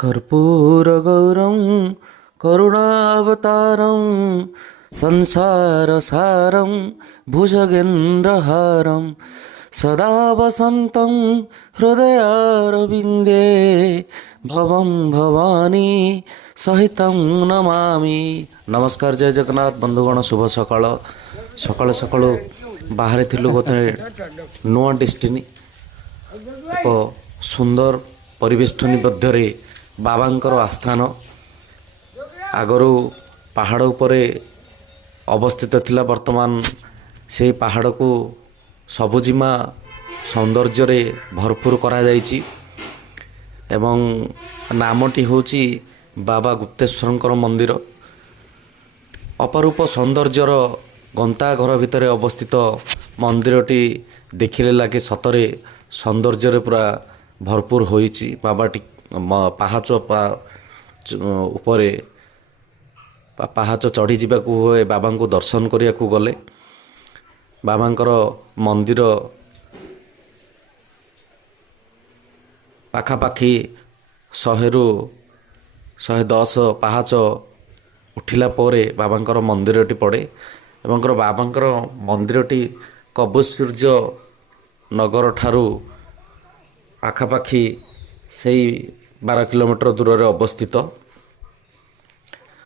कर्पूरगौरं करुणावतारं संसारसारं भुजगेन्द्रहारं सदा वसन्तं हृदयारविन्दे भवं भवानी सहितं नमामि। नमस्कार, जय जगन्नाथ बंधुगण, शुभ सकाळ। सकाळू सकाळू बाहर थिलु गोटे नुआ डेस्टिनी एक सुंदर परिवेष्टनी मध्य बाबांकर आस्थान आगरू पहाड़ उपरे अवस्थित थिला। वर्तमान से पहाड़ को सबुजिमा सौंदर्य भरपूर करा जायछि एवं नामटी होची बाबा गुप्तेश्वरंकर मंदिर। अपरूप सौंदर्यर गंता घर भितर अवस्थित मंदिरटी देखिले लगे सतरे सौंदर्य पूरा भरपूर होईछि। बाबाटी पाहाच उपरे पाहाच चढ़ी जावाकू हुए बाबा को दर्शन करिया को गले बाबांकर मंदिर पाखापाखि 100 ରୁ 110 पाहाच उठिला परे बाबांकर मंदिरटी पड़े एवं बाबांकर मंदिरटी कबुसूर्य नगर ठारू पाखापाखि से 12 किलोमीटर दूर अवस्थित।